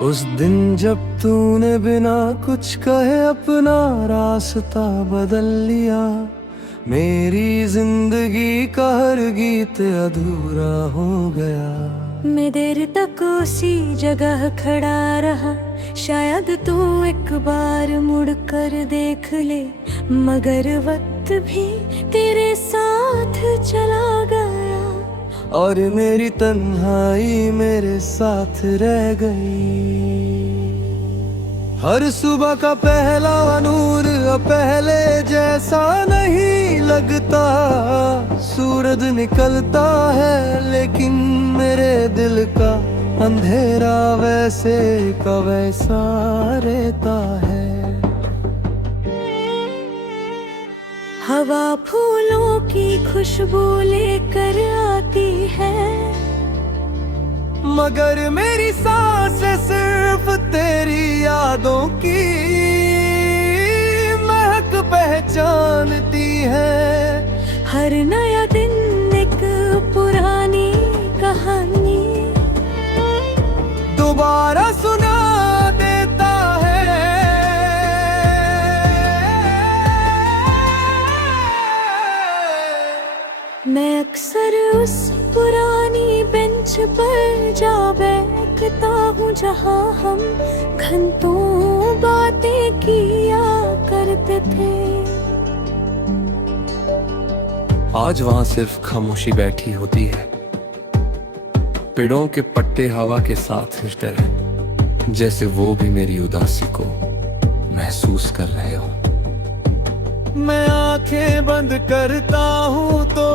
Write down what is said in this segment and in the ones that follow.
उस दिन जब तूने बिना कुछ कहे अपना रास्ता बदल लिया, मेरी जिंदगी का हर गीत अधूरा हो गया। मैं देर तक उसी जगह खड़ा रहा, शायद तू एक बार मुड़ कर देख ले, मगर वक्त भी तेरे साथ चला गया और मेरी तन्हाई मेरे साथ रह गई। हर सुबह का पहला नूर अब पहले जैसा नहीं लगता। सूरज निकलता है लेकिन मेरे दिल का अंधेरा वैसे का वैसा रहता है। हवा फूलों की खुशबू लेकर आती है, मगर मेरी सांसें सिर्फ तेरी यादों की महक पहचानती है। हर नया दिन एक पुरानी कहानी दोबारा सुना देता है। मैं अक्सर उस पुरानी बेंच पर जा बैठता हूँ जहाँ हम घंटों बातें किया करते थे। आज वहाँ सिर्फ खामोशी बैठी होती है, पेड़ों के पत्ते हवा के साथ हिलते हैं, जैसे वो भी मेरी उदासी को महसूस कर रहे हो। मैं आंखें बंद करता हूँ तो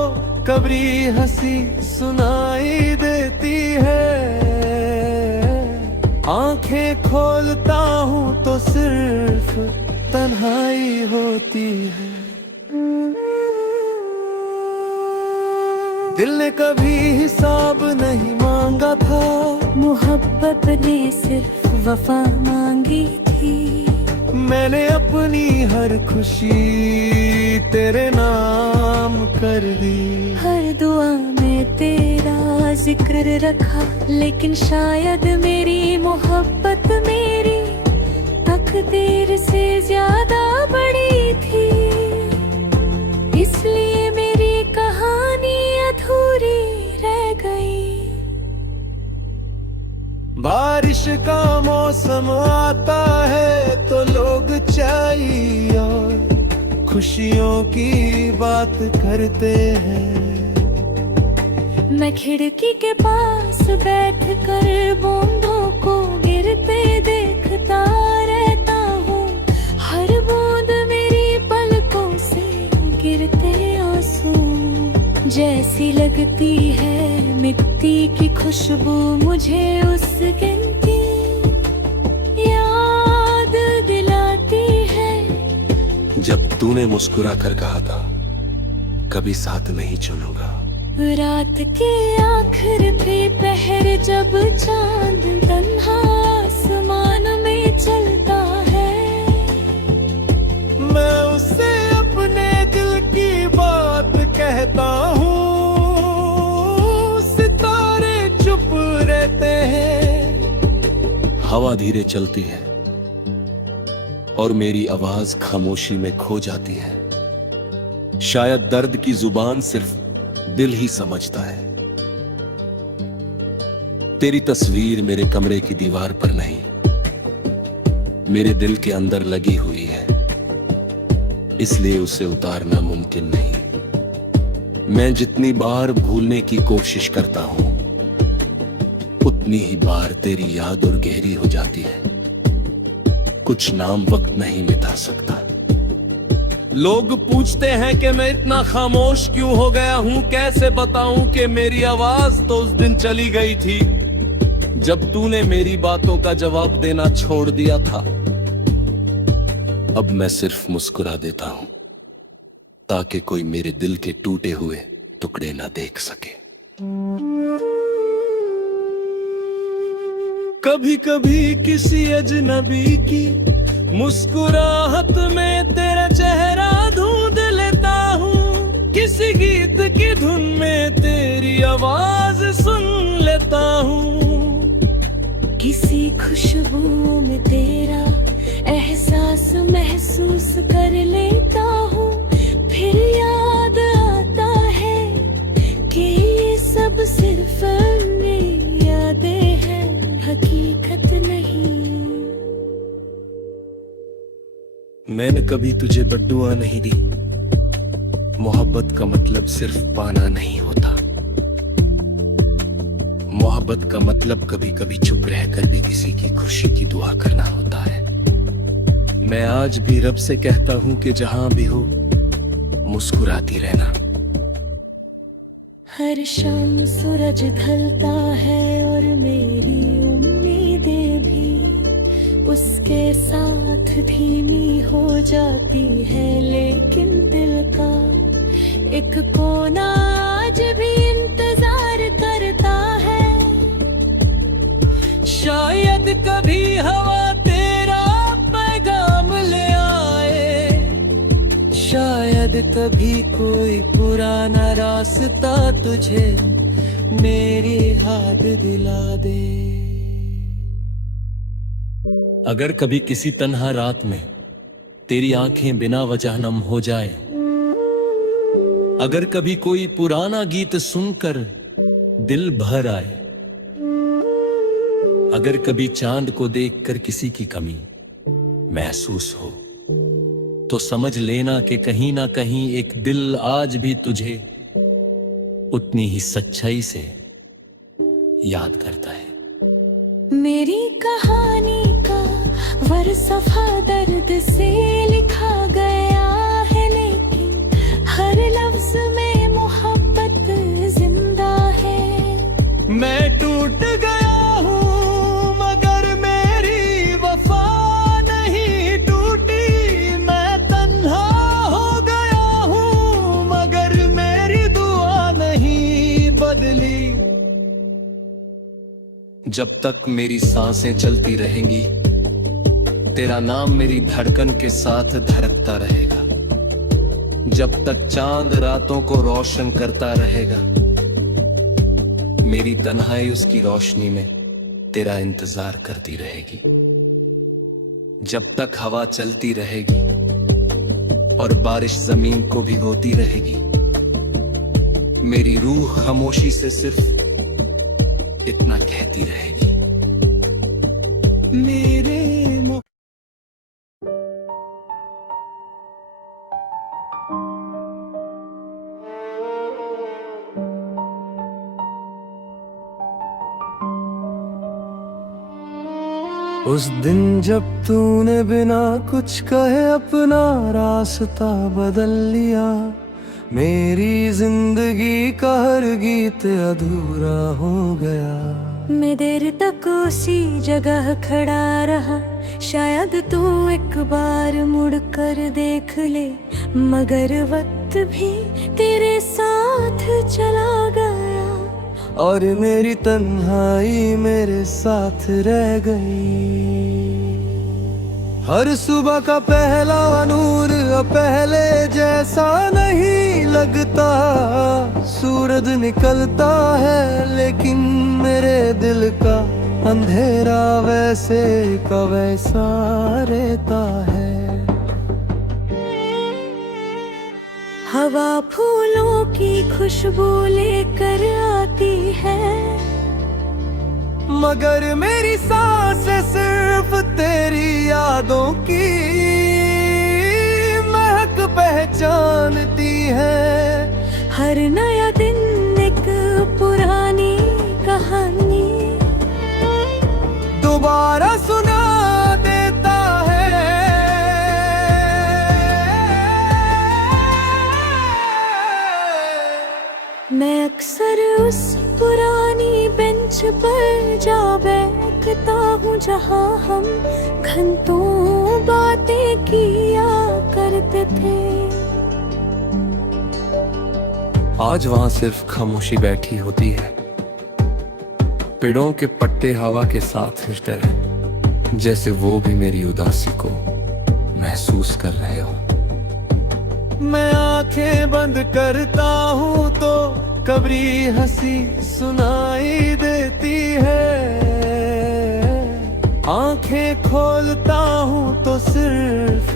कबरी हंसी सुनाई देती है, आंखें खोलता हूँ तो सिर्फ तन्हाई होती है। दिल ने कभी हिसाब नहीं मांगा था, मोहब्बत ने सिर्फ वफा मांगी थी। मैंने अपनी हर खुशी तेरे नाम कर दी। हर दुआ में तेरा जिक्र रखा, लेकिन शायद मेरी मोहब्बत मेरी तकदीर से ज्यादा बड़ी थी। इसलिए मेरी कहानी अधूरी रह गई। बारिश का मौसम आता है तो लोग चाय और खुशियों की बात करते हैं। मैं खिड़की के पास बैठकर बूंदों को गिरते देखता रहता हूँ। हर बूंद मेरी पलकों से गिरते आंसू जैसी लगती है। मिट्टी की खुशबू मुझे उस दिन की याद दिलाती है। जब तूने मुस्कुरा कर कहा था कभी साथ नहीं चलूंगा। रात के आखिर पे पहर जब चांद तन्हा आसमान में चलता है, मैं उससे अपने दिल की बात कहता हूँ। सितारे चुप रहते हैं, हवा धीरे चलती है और मेरी आवाज खामोशी में खो जाती है। शायद दर्द की जुबान सिर्फ दिल ही समझता है। तेरी तस्वीर मेरे कमरे की दीवार पर नहीं, मेरे दिल के अंदर लगी हुई है, इसलिए उसे उतारना मुमकिन नहीं। मैं जितनी बार भूलने की कोशिश करता हूं, उतनी ही बार तेरी याद और गहरी हो जाती है। कुछ नाम वक्त नहीं मिटा सकता। लोग पूछते हैं कि मैं इतना खामोश क्यों हो गया हूं, कैसे बताऊं कि मेरी आवाज तो उस दिन चली गई थी जब तूने मेरी बातों का जवाब देना छोड़ दिया था। अब मैं सिर्फ मुस्कुरा देता हूं ताकि कोई मेरे दिल के टूटे हुए टुकड़े ना देख सके। कभी कभी किसी अजनबी की मुस्कुराहट में तेरा चेहरा ढूंढ लेता हूँ। किसी गीत की धुन में तेरी आवाज सुन लेता हूँ। किसी खुशबू में तेरा एहसास महसूस कर लेता हूँ, फिर याद आता है कि ये सब सिर्फ मेरी यादें हैं, हकीकत नहीं। मैंने कभी तुझे बद्दुआ नहीं दी, मोहब्बत का मतलब सिर्फ पाना नहीं होता। मोहब्बत का मतलब कभी कभी चुप रहकर भी किसी की खुशी की दुआ करना होता है। मैं आज भी रब से कहता हूँ कि जहां भी हो मुस्कुराती रहना। हर शाम सूरज ढलता है और मेरी उम्मीदें भी उसके साथ धीमी हो जाती है, लेकिन दिल का एक कोना आज भी इंतजार करता है। शायद कभी हवा तेरा पैगाम ले आए, शायद कभी कोई पुराना रास्ता तुझे मेरी याद दिला दे। अगर कभी किसी तन्हा रात में तेरी आंखें बिना वजह नम हो जाए, अगर कभी कोई पुराना गीत सुनकर दिल भर आए, अगर कभी चांद को देखकर किसी की कमी महसूस हो, तो समझ लेना कि कहीं ना कहीं एक दिल आज भी तुझे उतनी ही सच्चाई से याद करता है। मेरी कहानी का वरसफा दर्द से लिखा गया है, लेकिन हर लफ्ज में मोहब्बत जिंदा है। मैं टूट गया हूँ मगर मेरी वफा नहीं टूटी, मैं तन्हा हो गया हूँ मगर मेरी दुआ नहीं बदली। जब तक मेरी सांसें चलती रहेंगी, तेरा नाम मेरी धड़कन के साथ धड़कता रहेगा। जब तक चांद रातों को रोशन करता रहेगा, मेरी तन्हाई उसकी रोशनी में तेरा इंतजार करती रहेगी। जब तक हवा चलती रहेगी और बारिश जमीन को भिगोती रहेगी, मेरी रूह खामोशी से सिर्फ इतना कहती रहेगी, मेरे उस दिन जब तूने बिना कुछ कहे अपना रास्ता बदल लिया, मेरी जिंदगी का हर गीत अधूरा हो गया। मैं देर तक उसी जगह खड़ा रहा, शायद तू एक बार मुड़ कर देख ले, मगर वक्त भी तेरे साथ चला गया और मेरी तन्हाई मेरे साथ रह गई। हर सुबह का पहला नूर अब पहले जैसा नहीं लगता, सूरज निकलता है लेकिन मेरे दिल का अंधेरा वैसे का वैसा रहता है। हवा फूलों की खुशबू लेकर आती है, मगर मेरी सांसें सिर्फ तेरी यादों की महक पहचानती है। हर नया दिन एक पुरानी कहानी दोबारा सुना देता है। मैं अक्सर उस पुरानी बेंच पर जा बैठता हूँ जहाँ हम घंटों बातें किया करते थे। आज वहां सिर्फ खामोशी बैठी होती है, पेड़ों के पत्ते हवा के साथ हिलते हैं, जैसे वो भी मेरी उदासी को महसूस कर रहे हो। मैं आंखें बंद करता हूँ तो कबरी हंसी सुनाई देती है। आंखें खोलता हूँ तो सिर्फ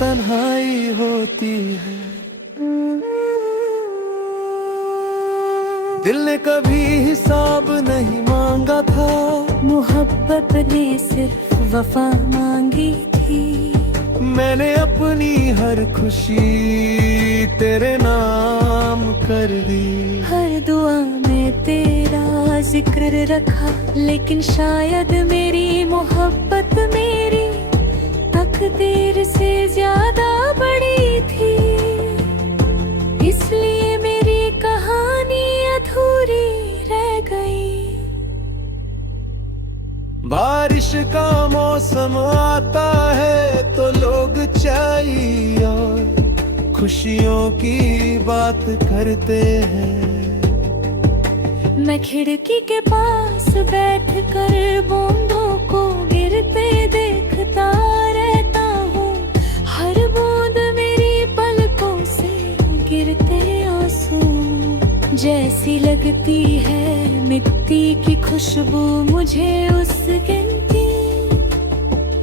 तन्हाई होती है। दिल ने कभी हिसाब नहीं मांगा था, मोहब्बत ने सिर्फ वफा मांगी थी। मैंने अपनी हर खुशी तेरे नाम कर दी। हर दुआ में तेरा जिक्र रखा, लेकिन शायद मेरी मोहब्बत मेरी तकदीर से ज्यादा बड़ी थी। इसलिए मेरी कहानी अधूरी रह गई। बारिश का मौसम आता है तो लोग चाय और खुशियों की बात करते हैं। मैं खिड़की के पास बैठकर बूंदों को गिरते देखता रहता हूँ। हर बूंद मेरी पलकों से गिरते आंसू जैसी लगती है। मिट्टी की खुशबू मुझे उस दिन की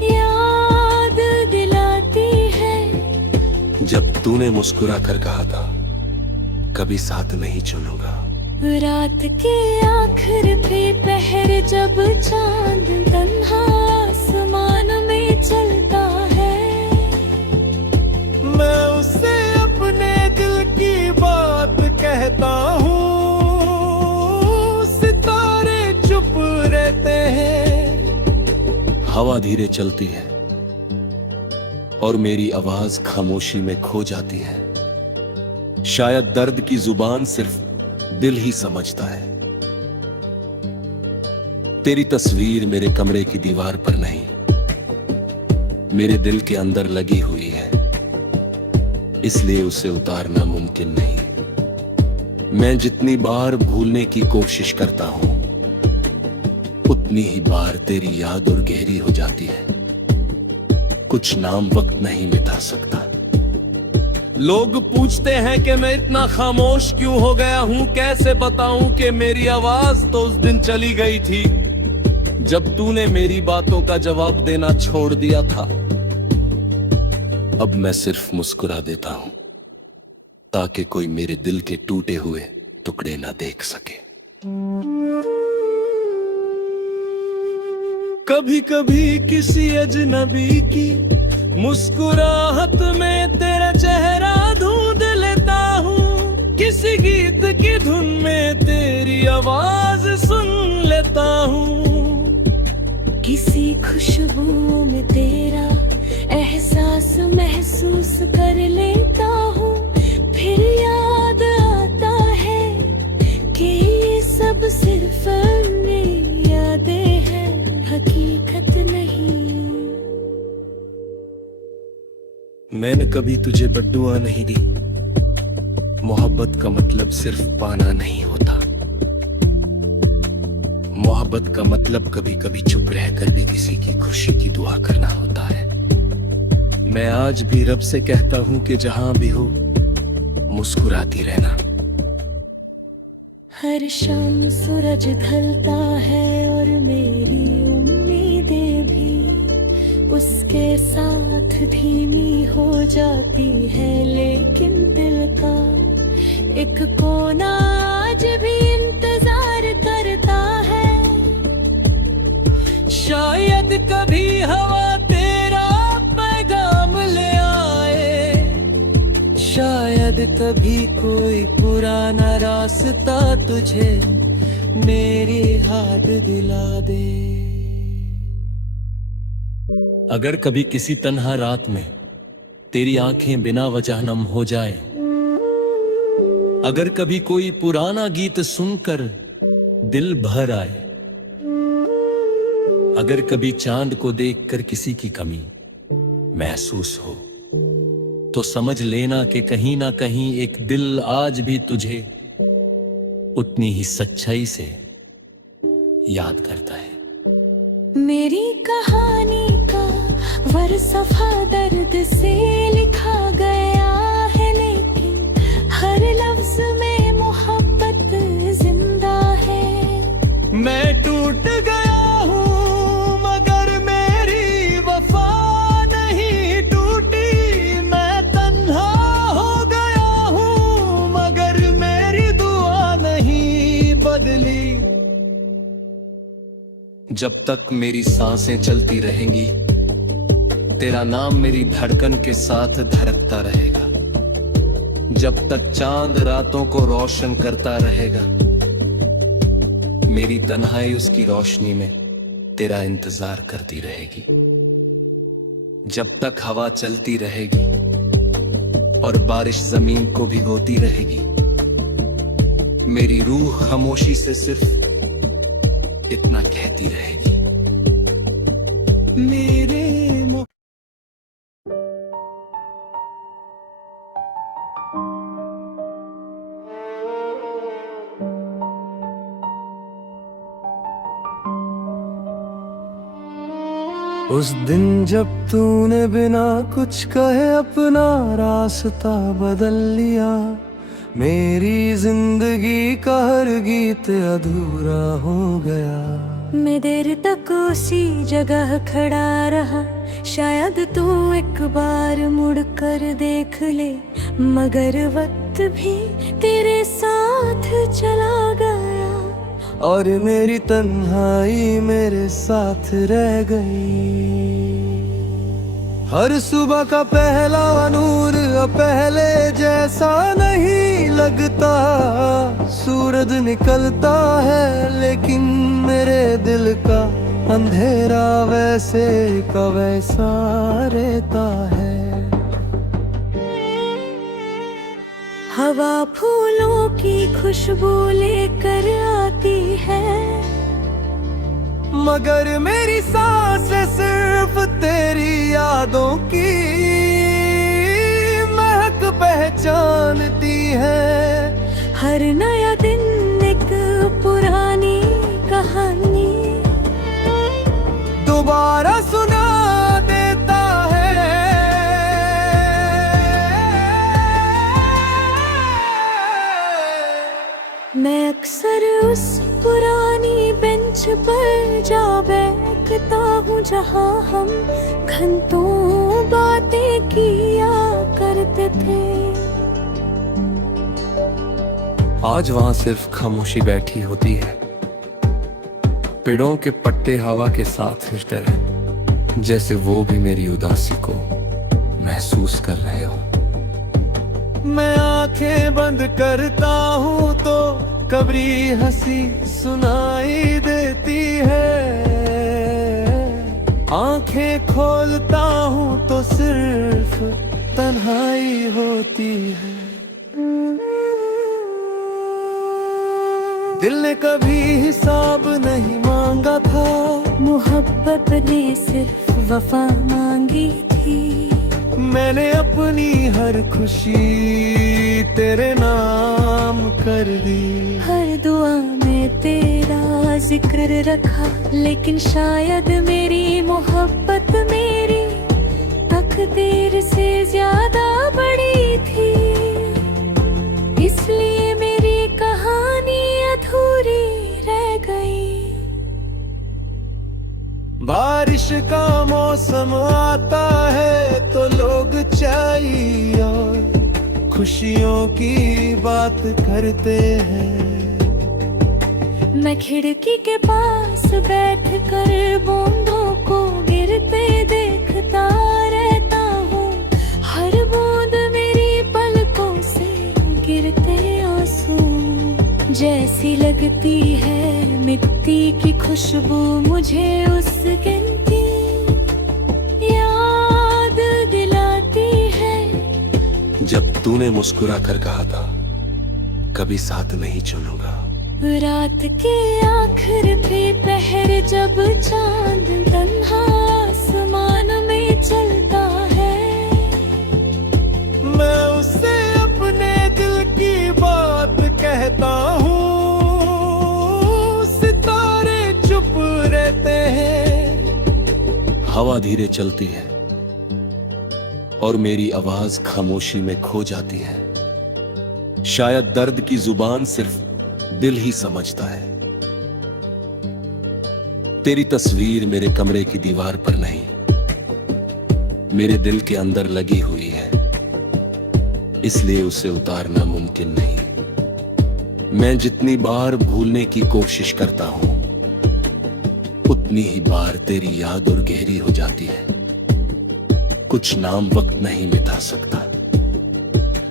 याद दिलाती है। जब तूने मुस्कुरा कर कहा था कभी साथ नहीं चलूंगा। रात के आखिर पे पहर जब चांद तन्हा आसमान में चलता है, मैं उससे अपने दिल की बात कहता हूँ। सितारे चुप रहते हैं। हवा धीरे चलती है और मेरी आवाज खामोशी में खो जाती है। शायद दर्द की जुबान सिर्फ दिल ही समझता है। तेरी तस्वीर मेरे कमरे की दीवार पर नहीं, मेरे दिल के अंदर लगी हुई है, इसलिए उसे उतारना मुमकिन नहीं। मैं जितनी बार भूलने की कोशिश करता हूं, उतनी ही बार तेरी याद और गहरी हो जाती है। कुछ नाम वक्त नहीं मिटा सकता। लोग पूछते हैं कि मैं इतना खामोश क्यों हो गया हूं। कैसे बताऊं कि मेरी आवाज तो उस दिन चली गई थी जब तूने मेरी बातों का जवाब देना छोड़ दिया था। अब मैं सिर्फ मुस्कुरा देता हूं ताकि कोई मेरे दिल के टूटे हुए टुकड़े ना देख सके। कभी कभी किसी अजनबी की मुस्कुराहट में तेरा चेहरा ढूंढ लेता हूँ। किसी गीत की धुन में तेरी आवाज सुन लेता हूँ। किसी खुशबू में तेरा एहसास महसूस कर लेता हूँ। फिर याद आता है कि ये सब सिर्फ मेरी यादें हैं, हकीकत नहीं। मैंने कभी तुझे बद्दुआ नहीं दी। मोहब्बत का मतलब सिर्फ पाना नहीं होता। मोहब्बत का मतलब कभी कभी चुप रहकर भी किसी की खुशी की दुआ करना होता है। मैं आज भी रब से कहता हूं कि जहां भी हो मुस्कुराती रहना। हर शाम सूरज ढलता है और मेरी उम्मीदें भी उसके साथ धीमी हो जाती है। लेकिन दिल का एक कोना आज भी इंतजार करता है। शायद कभी हवा तेरा पैगाम ले आए। शायद तभी कोई पुराना रास्ता तुझे मेरी याद दिला दे। अगर कभी किसी तन्हा रात में तेरी आंखें बिना वजह नम हो जाए, अगर कभी कोई पुराना गीत सुनकर दिल भर आए, अगर कभी चांद को देखकर किसी की कमी महसूस हो, तो समझ लेना कि कहीं ना कहीं एक दिल आज भी तुझे उतनी ही सच्चाई से याद करता है। मेरी कहानी का वरसफा दर्द से लिखा गया है, लेकिन हर लफ्ज में मोहब्बत जिंदा है। मैं टूट गया हूँ मगर जब तक मेरी सांसें चलती रहेंगी, तेरा नाम मेरी धड़कन के साथ धड़कता रहेगा। जब तक चांद रातों को रोशन करता रहेगा, मेरी तन्हाई उसकी रोशनी में तेरा इंतजार करती रहेगी। जब तक हवा चलती रहेगी और बारिश जमीन को भिगोती रहेगी, मेरी रूह खामोशी से सिर्फ इतना कहती रहेगी, मेरे उस दिन जब तूने बिना कुछ कहे अपना रास्ता बदल लिया, मेरी जिंदगी का हर गीत अधूरा हो गया। मैं देर तक उसी जगह खड़ा रहा, शायद तू एक बार मुड़ कर देख ले, मगर वक्त भी तेरे साथ चला गया और मेरी तन्हाई मेरे साथ रह गई। हर सुबह का पहला नूर अब पहले जैसा नहीं लगता, सूरज निकलता है लेकिन मेरे दिल का अंधेरा वैसे का वैसा रहता है। हवा फूलों की खुशबू लेकर आती है, मगर मेरी सांसें सिर्फ तेरी यादों की महक पहचानती है। हर नया दिन एक पुरानी कहानी दोबारा सुना देता है। मैं अक्सर उस पुरानी बेंच पर जा बैठता हूँ जहाँ हम घंटों बातें किया करते थे। आज वहां सिर्फ खामोशी बैठी होती है, पेड़ों के पत्ते हवा के साथ हिलते हैं, जैसे वो भी मेरी उदासी को महसूस कर रहे हो। मैं आंखें बंद करता हूँ तो कबरी हंसी सुनाई देती है, आंखें खोलता हूँ तो सिर्फ तन्हाई होती है। दिल ने कभी हिसाब नहीं मांगा था, मोहब्बत ने सिर्फ वफा मांगी थी। मैंने अपनी हर खुशी तेरे नाम कर दी। हर दुआ में तेरा जिक्र रखा, लेकिन शायद मेरी मोहब्बत मेरी तकदीर से ज्यादा बड़ी थी, इसलिए मेरी कहानी अधूरी रह गई। बारिश का मौसम आता है तो लोग चाय और खुशियों की बात करते हैं। मैं खिड़की के पास बैठकर बूंदों को गिरते देखता रहता हूँ, हर बूंद मेरी पलकों से गिरते आंसू जैसी लगती है। मिट्टी की खुशबू मुझे उस दिन की याद दिलाती है, जब तूने मुस्कुरा कर कहा था कभी साथ नहीं चलूंगा। रात के आखिर पे पहर जब चांद तन्हा आसमान में चलता है, मैं उससे अपने दिल की बात कहता हूँ, सितारे चुप रहते हैं। हवा धीरे चलती है और मेरी आवाज खामोशी में खो जाती है। शायद दर्द की जुबान सिर्फ दिल ही समझता है। तेरी तस्वीर मेरे कमरे की दीवार पर नहीं, मेरे दिल के अंदर लगी हुई है, इसलिए उसे उतारना मुमकिन नहीं। मैं जितनी बार भूलने की कोशिश करता हूं, उतनी ही बार तेरी याद और गहरी हो जाती है। कुछ नाम वक्त नहीं मिटा सकता।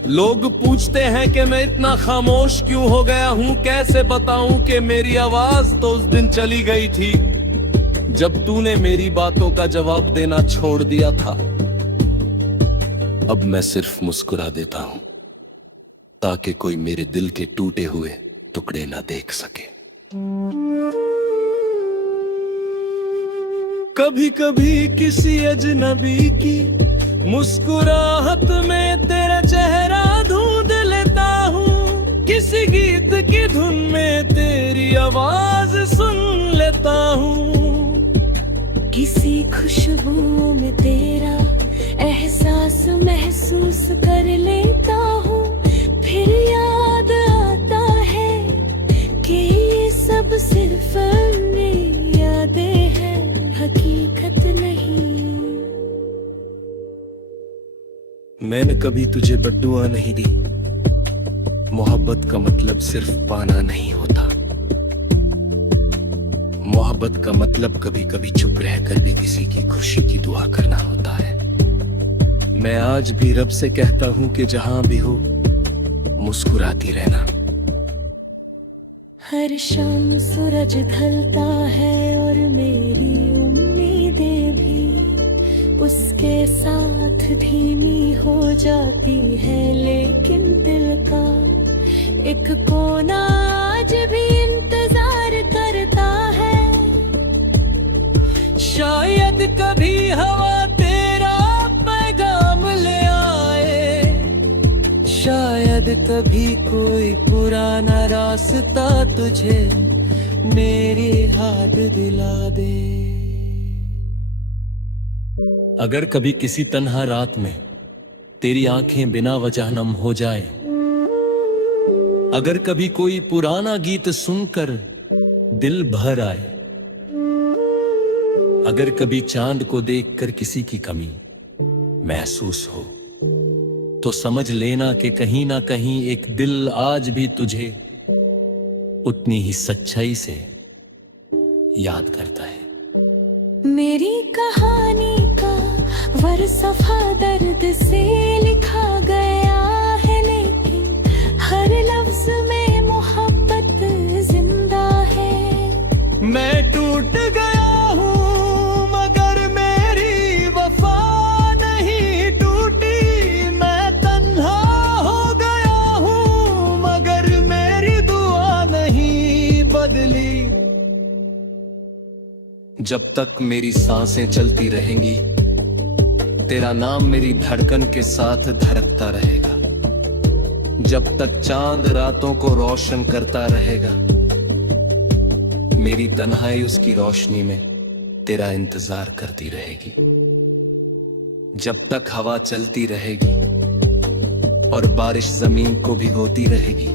लोग पूछते हैं कि मैं इतना खामोश क्यों हो गया हूं, कैसे बताऊं कि मेरी आवाज तो उस दिन चली गई थी जब तूने मेरी बातों का जवाब देना छोड़ दिया था। अब मैं सिर्फ मुस्कुरा देता हूं ताकि कोई मेरे दिल के टूटे हुए टुकड़े ना देख सके। कभी कभी किसी अजनबी की मुस्कुराहट में तेरा चेहरा ढूंढ लेता हूँ, किसी गीत की धुन में तेरी आवाज सुन लेता हूँ, किसी खुशबू में तेरा एहसास महसूस कर लेता हूँ। फिर याद आता है कि ये सब सिर्फ मेरी यादें हैं, हकीकत नहीं। मैंने कभी तुझे बद्दुआ नहीं दी। मोहब्बत का मतलब सिर्फ पाना नहीं होता। मोहब्बत का मतलब कभी कभी चुप रहकर भी किसी की खुशी की दुआ करना होता है। मैं आज भी रब से कहता हूं कि जहां भी हो मुस्कुराती रहना। हर शाम सूरज ढलता है और मेरी उम्मीदें भी उसके साथ धीमी हो जाती है, लेकिन दिल का एक कोना आज भी इंतजार करता है। शायद कभी हवा तेरा पैगाम ले आए, शायद कभी कोई पुराना रास्ता तुझे मेरी याद दिला दे। अगर कभी किसी तन्हा रात में तेरी आंखें बिना वजह नम हो जाए, अगर कभी कोई पुराना गीत सुनकर दिल भर आए, अगर कभी चांद को देखकर किसी की कमी महसूस हो, तो समझ लेना कि कहीं ना कहीं एक दिल आज भी तुझे उतनी ही सच्चाई से याद करता है। मेरी कहानी का वरसफा दर्द से लिखा गया है, लेकिन हर लफ्ज में मोहब्बत जिंदा है। मैं टूट गया हूँ मगर मेरी वफा नहीं टूटी। मैं तन्हा हो गया हूँ मगर मेरी दुआ नहीं बदली। जब तक मेरी सांसें चलती रहेंगी, तेरा नाम मेरी धड़कन के साथ धड़कता रहेगा। जब तक चांद रातों को रोशन करता रहेगा, मेरी तन्हाई उसकी रोशनी में तेरा इंतजार करती रहेगी। जब तक हवा चलती रहेगी और बारिश जमीन को भिगोती रहेगी,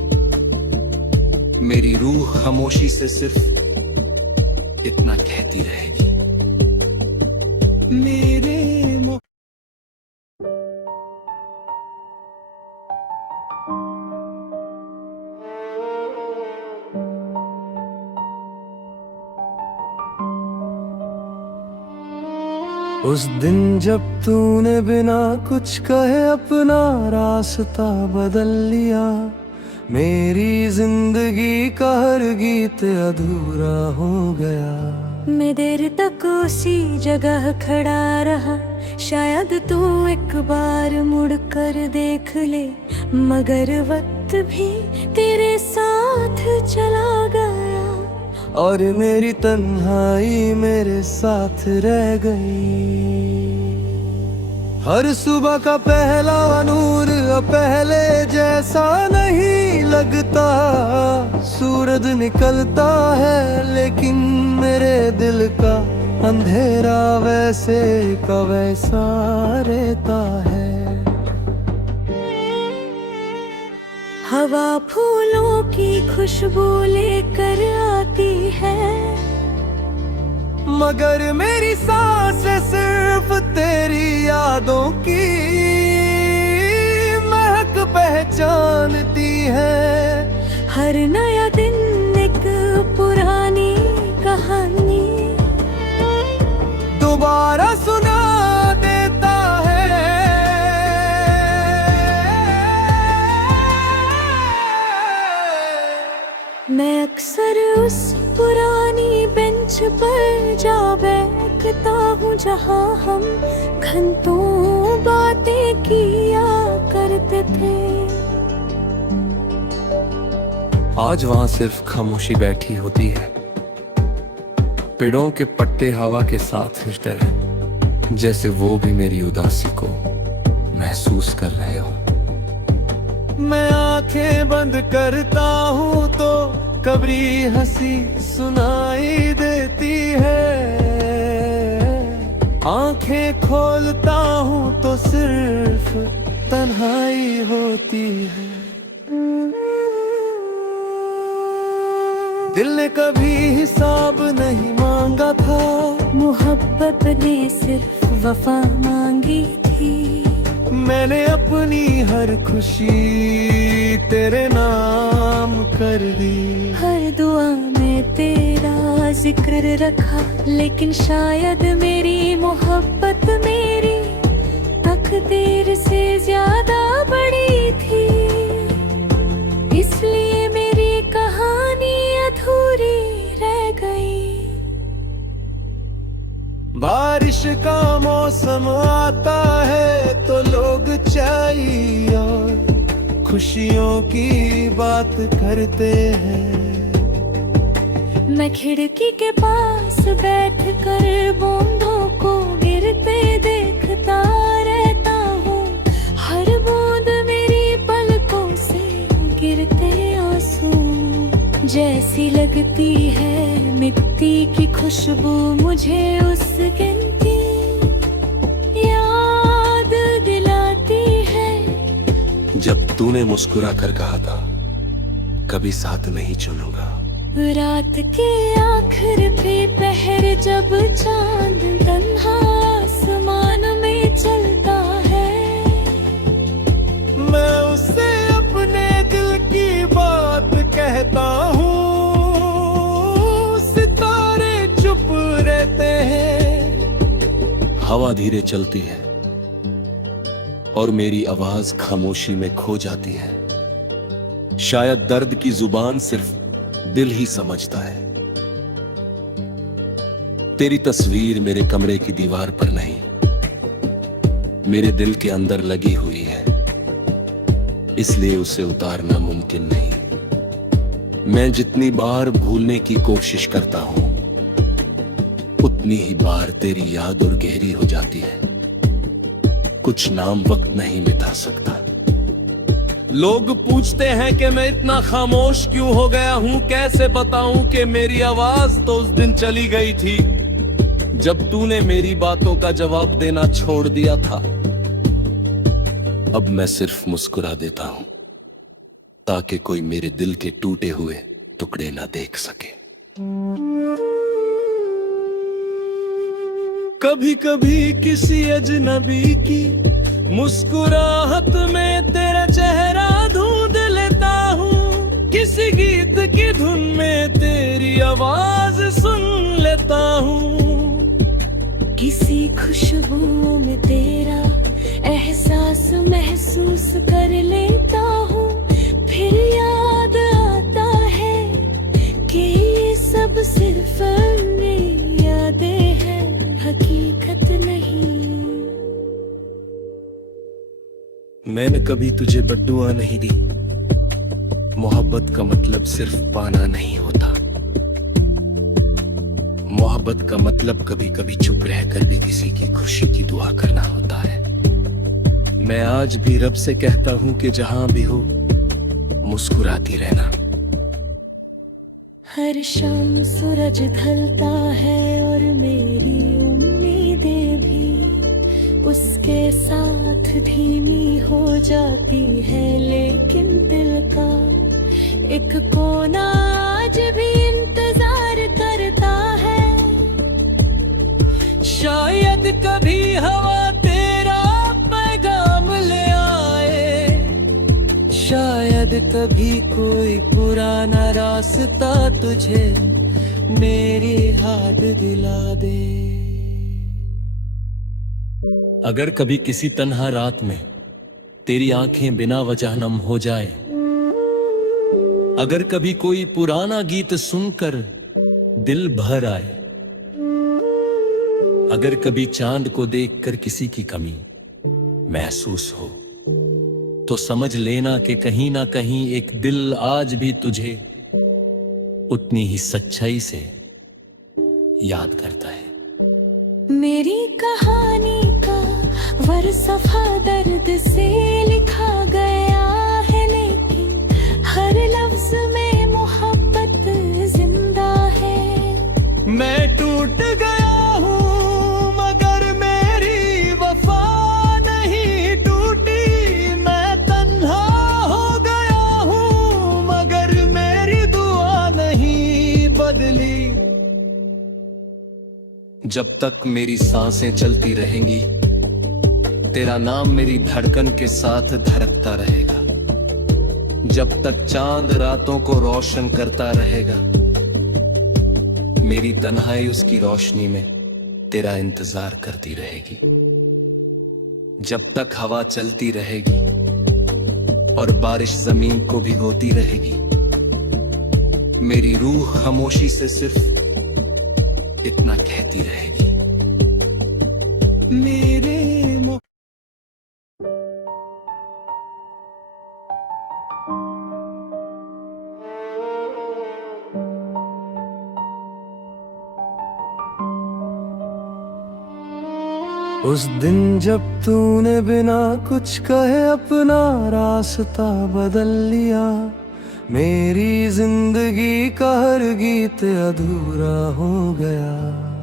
मेरी रूह खामोशी से सिर्फ इतना कहती रहेगी, मेरे उस दिन जब तूने बिना कुछ कहे अपना रास्ता बदल लिया, मेरी जिंदगी का हर गीत अधूरा हो गया। मैं देर तक उसी जगह खड़ा रहा, शायद तू एक बार मुड़ कर देख ले, मगर वक्त भी तेरे साथ चला गया और मेरी तन्हाई मेरे साथ रह गई। हर सुबह का पहला नूर अब पहले जैसा नहीं लगता। सूरज निकलता है लेकिन मेरे दिल का अंधेरा वैसे का वैसा रहता है। हवा फूलों की खुशबू लेकर आती है, मगर मेरी सांसें सिर्फ तेरी यादों की महक पहचानती है। हर नया दिन एक पुरानी कहानी दोबारा सुना देता है। मैं अक्सर उस पुरानी बेंच पर जा बैठता हूँ जहाँ हम घंटों बातें किया करते थे। आज वहां सिर्फ खामोशी बैठी होती है, पेड़ों के पत्ते हवा के साथ हिलते हैं, जैसे वो भी मेरी उदासी को महसूस कर रहे हो। मैं आंखें बंद करता हूँ तो कबरी हंसी सुनाई देती है, आंखें खोलता हूँ तो सिर्फ तन्हाई होती है। दिल ने कभी हिसाब नहीं मांगा था, मोहब्बत ने सिर्फ वफा मांगी थी। मैंने अपनी हर खुशी तेरे नाम कर दी। हर दुआ में तेरा जिक्र रखा, लेकिन शायद मेरी मोहब्बत मेरी तकदीर से ज्यादा बड़ी थी। इसलिए मेरी कहानी अधूरी रह गई। बारिश का मौसम आता है तो लोग चाय और खुशियों की बात करते हैं। मैं खिड़की के पास बैठकर बूंदों को गिरते देखता रहता हूँ। हर बूंद मेरी पलकों से गिरते आंसू जैसी लगती है। मिट्टी की खुशबू मुझे उस दिन की याद दिलाती है। जब तूने मुस्कुरा कर कहा था कभी साथ नहीं चलूंगा। रात के आखिर पे पहर जब चांद तन्हा आसमान में चलता है, मैं उससे अपने दिल की बात कहता हूँ। सितारे चुप रहते हैं। हवा धीरे चलती है और मेरी आवाज खामोशी में खो जाती है। शायद दर्द की जुबान सिर्फ दिल ही समझता है। तेरी तस्वीर मेरे कमरे की दीवार पर नहीं, मेरे दिल के अंदर लगी हुई है, इसलिए उसे उतारना मुमकिन नहीं। मैं जितनी बार भूलने की कोशिश करता हूं, उतनी ही बार तेरी याद और गहरी हो जाती है। कुछ नाम वक्त नहीं मिटा सकता। लोग पूछते हैं कि मैं इतना खामोश क्यों हो गया हूं, कैसे बताऊं कि मेरी आवाज तो उस दिन चली गई थी जब तूने मेरी बातों का जवाब देना छोड़ दिया था। अब मैं सिर्फ मुस्कुरा देता हूं ताकि कोई मेरे दिल के टूटे हुए टुकड़े ना देख सके। कभी कभी किसी अजनबी की मुस्कुराहट में तेरा चेहरा ढूंढ लेता हूँ। किसी गीत की धुन में तेरी आवाज सुन लेता हूँ। किसी खुशबू में तेरा एहसास महसूस कर लेता हूँ। फिर याद आता है कि ये सब सिर्फ मेरी यादें हैं, हकीकत नहीं। मैंने कभी तुझे बद्दुआ नहीं दी। मोहब्बत का मतलब सिर्फ पाना नहीं होता। मोहब्बत का मतलब कभी कभी चुप रहकर भी किसी की खुशी की दुआ करना होता है। मैं आज भी रब से कहता हूँ कि जहां भी हो मुस्कुराती रहना। हर शाम सूरज ढलता है और मेरी उम्मीदें भी उसके साथ धीमी हो जाती है। लेकिन दिल का एक कोना आज भी इंतजार करता है। शायद कभी हवा तेरा पैगाम ले आए, शायद कभी कोई पुराना रास्ता तुझे मेरी याद दिला दे। अगर कभी किसी तन्हा रात में तेरी आंखें बिना वजह नम हो जाए, अगर कभी कोई पुराना गीत सुनकर दिल भर आए, अगर कभी चांद को देखकर किसी की कमी महसूस हो, तो समझ लेना कि कहीं ना कहीं एक दिल आज भी तुझे उतनी ही सच्चाई से याद करता है। मेरी कहानी का वरसफा दर्द से लिखा गया है, लेकिन हर लफ्ज में मोहब्बत जिंदा है। मैं टूट गया हूँ मगर मेरी वफा नहीं टूटी, मैं तन्हा हो गया हूँ मगर मेरी दुआ नहीं बदली। जब तक मेरी सांसें चलती रहेंगी, तेरा नाम मेरी धड़कन के साथ धड़कता रहेगा। जब तक चांद रातों को रोशन करता रहेगा, मेरी तन्हाई उसकी रोशनी में तेरा इंतजार करती रहेगी। जब तक हवा चलती रहेगी और बारिश जमीन को भिगोती रहेगी, मेरी रूह खामोशी से सिर्फ इतना कहती रहेगी, मेरे उस दिन जब तूने बिना कुछ कहे अपना रास्ता बदल लिया, मेरी जिंदगी का हर गीत अधूरा हो गया।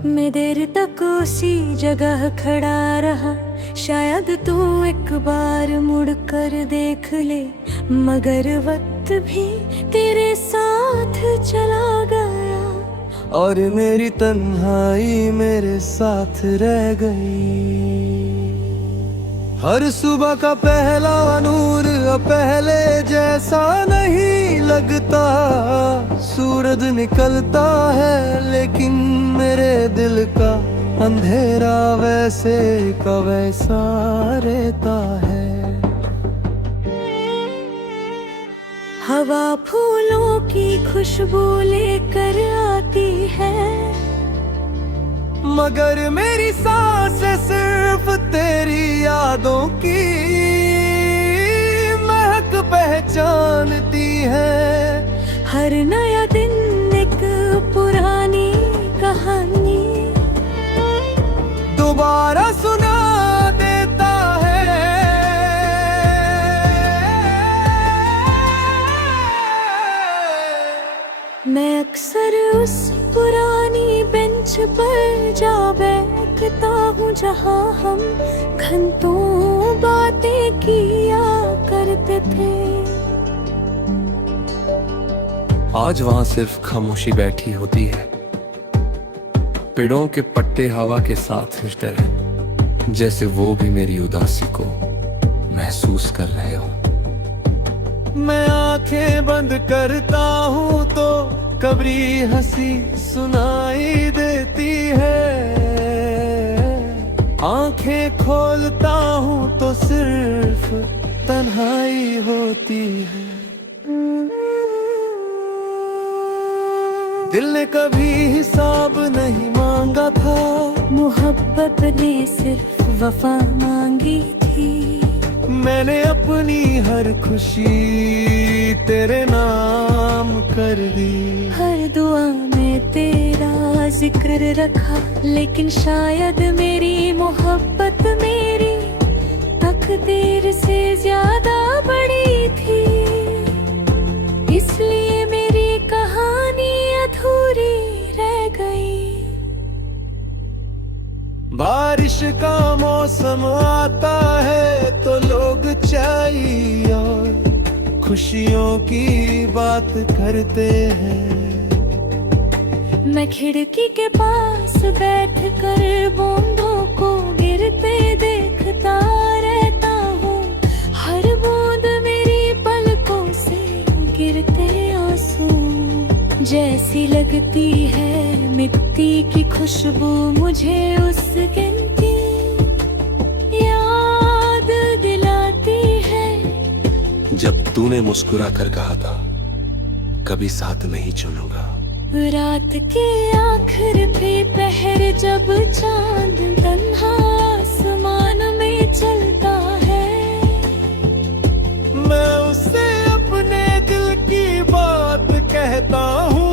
मैं देर तक उसी जगह खड़ा रहा, शायद तू एक बार मुड़ कर देख ले, मगर वक्त भी तेरे साथ चला गया और मेरी तन्हाई मेरे साथ रह गई। हर सुबह का पहला नूर पहले जैसा नहीं लगता, सूरज निकलता है लेकिन मेरे दिल का अंधेरा वैसे का वैसा रहता है। हवा फूलों की खुशबू लेकर आती है, मगर मेरी सांसें सिर्फ तेरी यादों की महक पहचानती है। हर नया दिन एक पुरानी कहानी दोबारा सुना देता है। मैं अक्सर उस पुरानी बेंच पर जा बैठता हूँ जहाँ हम घंटों बातें किया करते थे। आज वहां सिर्फ खामोशी बैठी होती है, पेड़ों के पत्ते हवा के साथ हिलते हैं, जैसे वो भी मेरी उदासी को महसूस कर रहे हो। मैं आंखें बंद करता हूँ तो कबरी हंसी सुनाई देती है, आंखें खोलता हूँ तो सिर्फ तन्हाई होती है। दिल ने कभी हिसाब नहीं मांगा था, मोहब्बत ने सिर्फ वफा मांगी थी। मैंने अपनी हर खुशी तेरे नाम कर दी। हर दुआ में तेरा जिक्र रखा, लेकिन शायद मेरी मोहब्बत मेरी तकदीर से ज्यादा बड़ी थी, इसलिए मेरी कहानी अधूरी रह गई। बारिश का मौसम आता है तो लोग चाय और खुशियों की बात करते हैं। मैं खिड़की के पास बैठकर बूंदों को गिरते देखता रहता हूँ, हर बूंद मेरी पलकों से गिरते आंसू जैसी लगती है मिट्टी की खुशबू मुझे उस गिनती जब तूने मुस्कुरा कर कहा था कभी साथ नहीं चलूंगा। रात के आखिर पे पहर जब चांद तन्हा आसमान में चलता है, मैं उससे अपने दिल की बात कहता हूँ,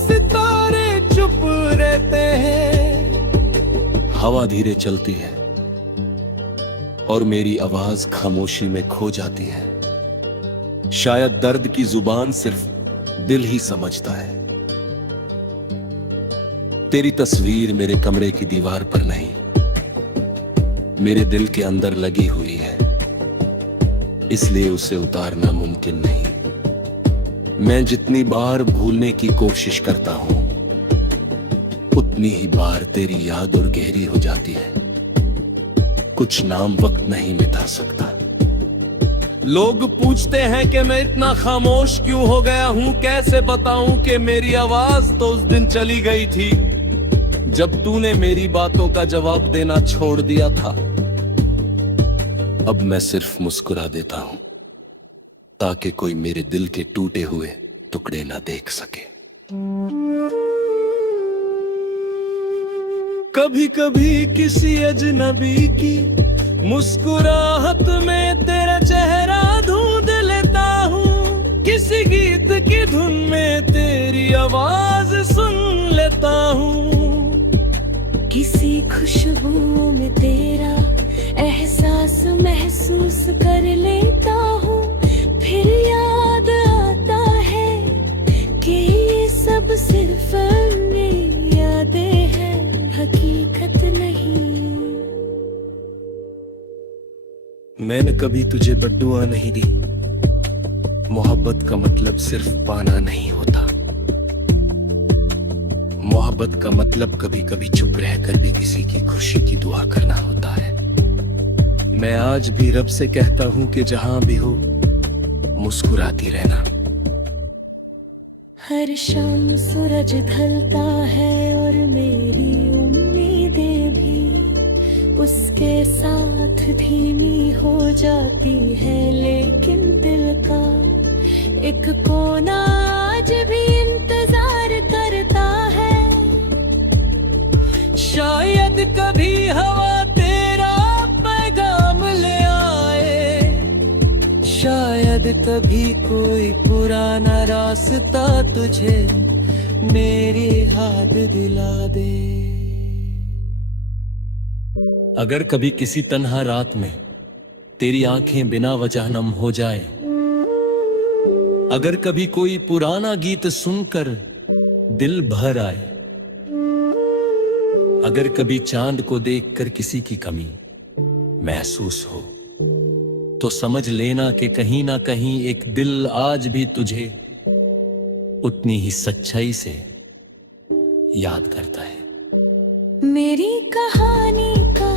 सितारे चुप रहते हैं। हवा धीरे चलती है और मेरी आवाज खामोशी में खो जाती है। शायद दर्द की जुबान सिर्फ दिल ही समझता है। तेरी तस्वीर मेरे कमरे की दीवार पर नहीं, मेरे दिल के अंदर लगी हुई है, इसलिए उसे उतारना मुमकिन नहीं। मैं जितनी बार भूलने की कोशिश करता हूं, उतनी ही बार तेरी याद और गहरी हो जाती है। कुछ नाम वक्त नहीं मिटा सकता। लोग पूछते हैं कि मैं इतना खामोश क्यों हो गया हूँ, कैसे बताऊं कि मेरी आवाज तो उस दिन चली गई थी जब तूने मेरी बातों का जवाब देना छोड़ दिया था। अब मैं सिर्फ मुस्कुरा देता हूं ताकि कोई मेरे दिल के टूटे हुए टुकड़े ना देख सके। कभी कभी किसी अजनबी की मुस्कुराहट में तेरा चेहरा ढूंढ लेता हूँ, किसी गीत की धुन में तेरी आवाज सुन लेता हूँ, किसी खुशबू में तेरा एहसास महसूस कर लेता हूँ। फिर याद आता है कि ये सब सिर्फ मेरी यादें हैं, हकीकत नहीं। मैंने कभी तुझे बद्दुआ नहीं दी। मोहब्बत का मतलब सिर्फ पाना नहीं होता। मोहब्बत का मतलब कभी कभी चुप रहकर भी किसी की खुशी की दुआ करना होता है। मैं आज भी रब से कहता हूँ कि जहां भी हो मुस्कुराती रहना। हर शाम सूरज ढलता है और मेरी उम्मीदें भी उसके साथ धीमी हो जाती है, लेकिन दिल का एक कोना आज भी इंतजार करता है। शायद कभी हवा तेरा पैगाम ले आए, शायद तभी कोई पुराना रास्ता तुझे मेरी याद दिला दे। अगर कभी किसी तन्हा रात में तेरी आंखें बिना वजह नम हो जाए, अगर कभी कोई पुराना गीत सुनकर दिल भर आए, अगर कभी चांद को देखकर किसी की कमी महसूस हो, तो समझ लेना कि कहीं ना कहीं एक दिल आज भी तुझे उतनी ही सच्चाई से याद करता है। मेरी कहानी का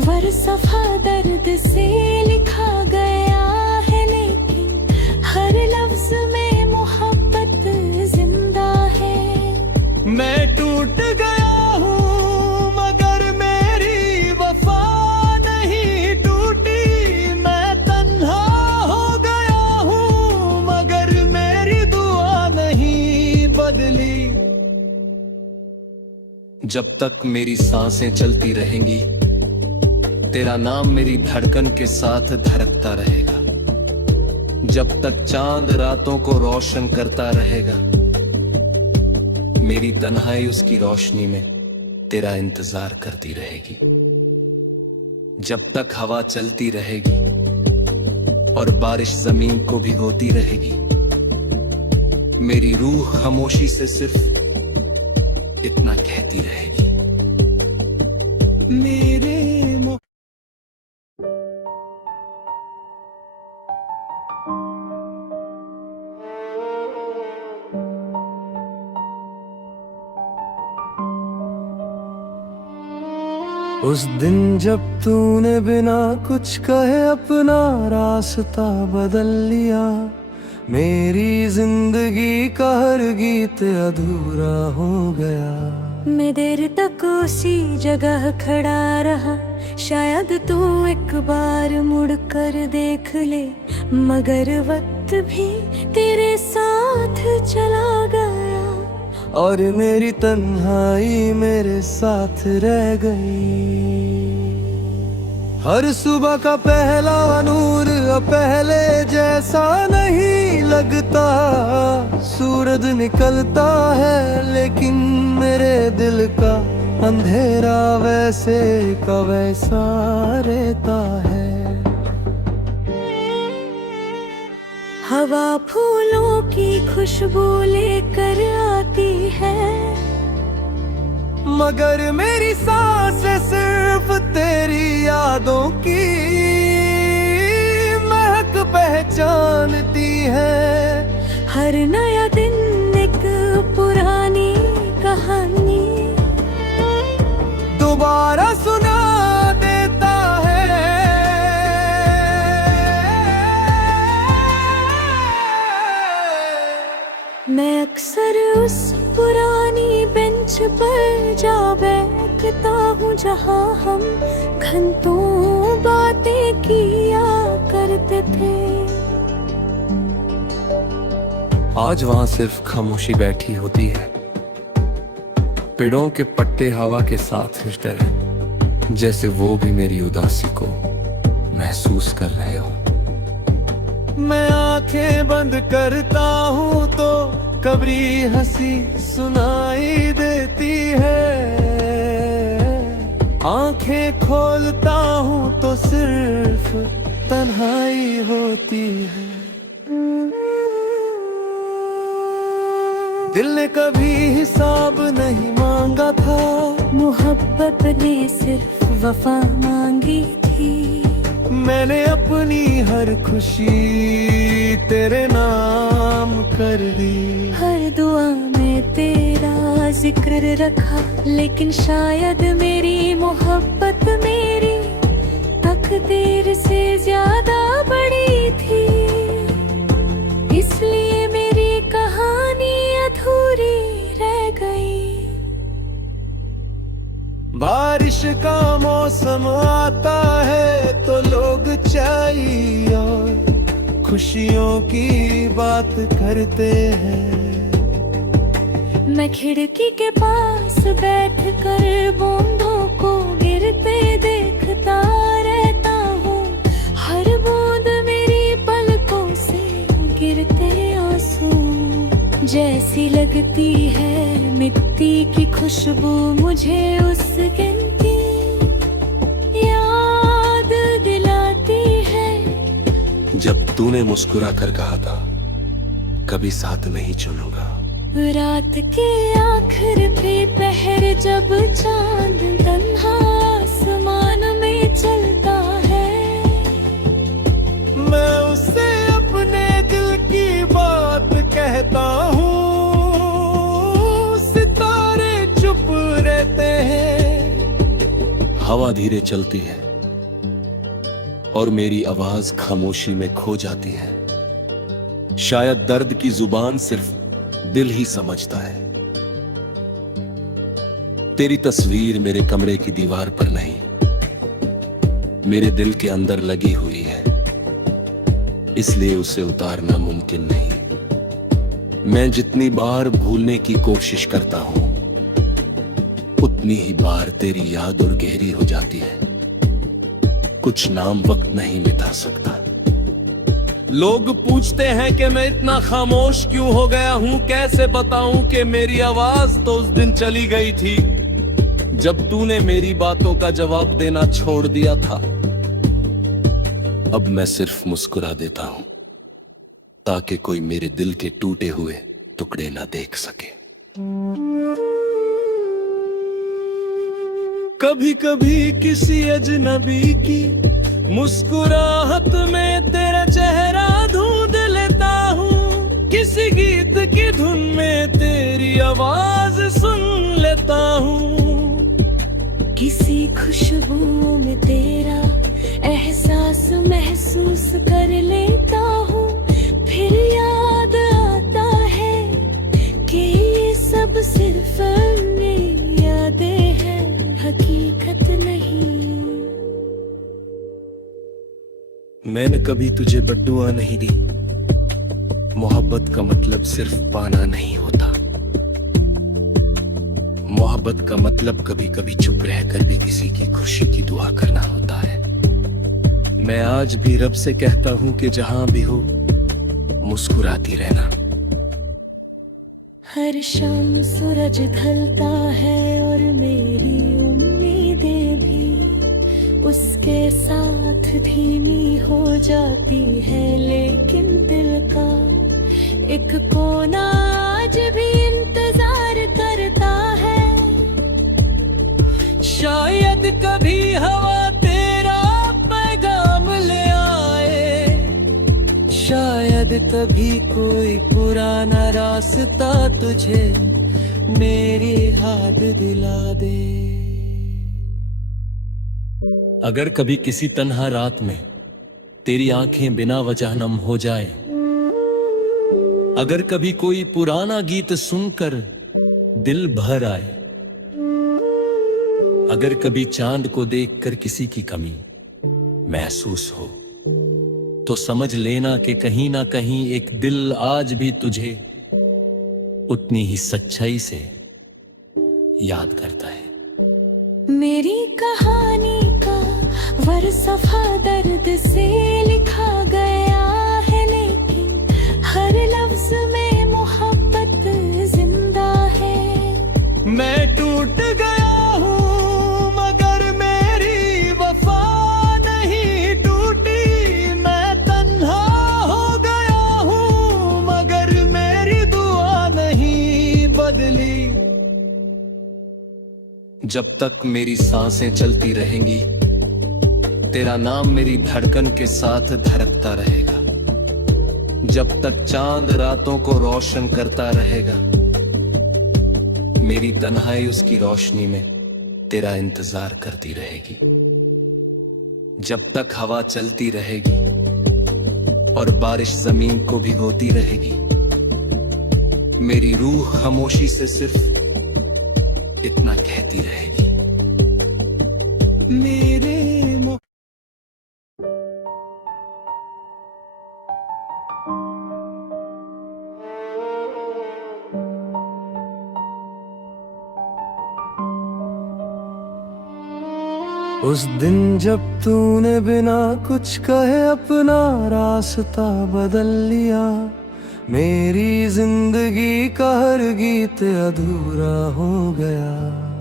वरसफा दर्द से लिखा गया है, लेकिन हर लफ्ज में मोहब्बत जिंदा है। मैं टूट गया हूँ मगर मेरी वफा नहीं टूटी, मैं तन्हा हो गया हूँ मगर मेरी दुआ नहीं बदली। जब तक मेरी सांसें चलती रहेंगी, तेरा नाम मेरी धड़कन के साथ धड़कता रहेगा। जब तक चांद रातों को रोशन करता रहेगा, मेरी तन्हाई उसकी रोशनी में तेरा इंतजार करती रहेगी। जब तक हवा चलती रहेगी और बारिश जमीन को भिगोती रहेगी, मेरी रूह खामोशी से सिर्फ इतना कहती रहेगी, मेरे उस दिन जब तूने बिना कुछ कहे अपना रास्ता बदल लिया, मेरी जिंदगी का हर गीत अधूरा हो गया। मैं देर तक उसी जगह खड़ा रहा, शायद शायद तू एक बार मुड़ कर देख ले, मगर वक्त भी तेरे साथ चला गया और मेरी तन्हाई मेरे साथ रह गई। हर सुबह का पहला नूर अब पहले जैसा नहीं लगता। सूरज निकलता है लेकिन मेरे दिल का अंधेरा वैसे का वैसा रहता है। हवा फूलों की खुशबू लेकर आती है, मगर मेरी सांसें सिर्फ तेरी यादों की महक पहचानती है। हर नया दिन एक पुरानी कहानी दोबारा सुना देता है। मैं अक्सर उस पुरानी बेंच पर जा बैठता हूँ जहाँ हम घंटों बातें किया करते थे। आज वहाँ सिर्फ खामोशी बैठी होती है। पेड़ों के पत्ते हवा के साथ हिलते हैं, जैसे वो भी मेरी उदासी को महसूस कर रहे हो। मैं आंखें बंद करता हूँ तो कबरी हंसी सुनाई देती है। आंखें खोलता हूँ तो सिर्फ तन्हाई होती है। दिल ने कभी हिसाब नहीं मांगा था, मोहब्बत ने सिर्फ वफा मांगी थी। मैंने अपनी हर खुशी तेरे नाम कर दी। हर दुआ में तेरा जिक्र रखा, लेकिन शायद मेरी मोहब्बत मेरी तकदीर से ज्यादा बड़ी थी। इसलिए मेरी कहानी अधूरी रह गई। बारिश का मौसम आता है तो लोग चाय और खुशियों की बात करते हैं। मैं खिड़की के पास बैठकर बूंदों को गिरते देखता रहता हूँ। हर बूंद मेरी पलकों से गिरते आंसू जैसी लगती है। मिट्टी की खुशबू मुझे उस दिन की याद दिलाती है। जब तूने मुस्कुरा कर कहा था कभी साथ नहीं चलूंगा। रात के आखिर पे पहर जब चांद तन्हा आसमान में चलता है, मैं उससे अपने दिल की बात कहता हूँ। सितारे चुप रहते हैं। हवा धीरे चलती है और मेरी आवाज खामोशी में खो जाती है। शायद दर्द की जुबान सिर्फ दिल ही समझता है। तेरी तस्वीर मेरे कमरे की दीवार पर नहीं, मेरे दिल के अंदर लगी हुई है, इसलिए उसे उतारना मुमकिन नहीं। मैं जितनी बार भूलने की कोशिश करता हूं, उतनी ही बार तेरी याद और गहरी हो जाती है। कुछ नाम वक्त नहीं मिटा सकता। लोग पूछते हैं कि मैं इतना खामोश क्यों हो गया हूँ। कैसे बताऊं कि मेरी आवाज तो उस दिन चली गई थी जब तूने मेरी बातों का जवाब देना छोड़ दिया था। अब मैं सिर्फ मुस्कुरा देता हूं ताकि कोई मेरे दिल के टूटे हुए टुकड़े ना देख सके। कभी कभी किसी अजनबी की मुस्कुराहट में तेरा चेहरा ढूंढ लेता हूँ। किसी गीत की धुन में तेरी आवाज सुन लेता हूँ। किसी खुशबू में तेरा एहसास महसूस कर लेता हूँ। फिर याद आता है कि ये सब सिर्फ मेरी यादें हैं, हकीकत नहीं। मैंने कभी तुझे बद्दुआ नहीं दी। मोहब्बत का मतलब सिर्फ पाना नहीं होता। मोहब्बत का मतलब कभी कभी चुप रहकर भी किसी की खुशी की दुआ करना होता है। मैं आज भी रब से कहता हूं कि जहां भी हो मुस्कुराती रहना। हर शाम सूरज ढलता है और मेरी उम्मीदें भी उसके साथ धीमी हो जाती है, लेकिन दिल का एक कोना आज भी इंतजार करता है। शायद कभी हवा तेरा पैगाम ले आए, शायद तभी कोई पुराना रास्ता तुझे मेरी याद दिला दे। अगर कभी किसी तन्हा रात में तेरी आंखें बिना वजह नम हो जाए, अगर कभी कोई पुराना गीत सुनकर दिल भर आए, अगर कभी चांद को देखकर किसी की कमी महसूस हो, तो समझ लेना कि कहीं ना कहीं एक दिल आज भी तुझे उतनी ही सच्चाई से याद करता है। मेरी कहानी का वरसफा दर्द से लिखा गया है, लेकिन हर लफ्ज में मोहब्बत जिंदा है। मैं टूट गया हूँ मगर मेरी वफा नहीं टूटी। मैं तन्हा हो गया हूँ मगर मेरी दुआ नहीं बदली। जब तक मेरी सांसें चलती रहेंगी, तेरा नाम मेरी धड़कन के साथ धड़कता रहेगा। जब तक चांद रातों को रोशन करता रहेगा, मेरी तन्हाई उसकी रोशनी में तेरा इंतजार करती रहेगी। जब तक हवा चलती रहेगी और बारिश जमीन को भिगोती रहेगी, मेरी रूह खामोशी से सिर्फ इतना कहती रहेगी, मेरे उस दिन जब तूने बिना कुछ कहे अपना रास्ता बदल लिया, मेरी जिंदगी का हर गीत अधूरा हो गया।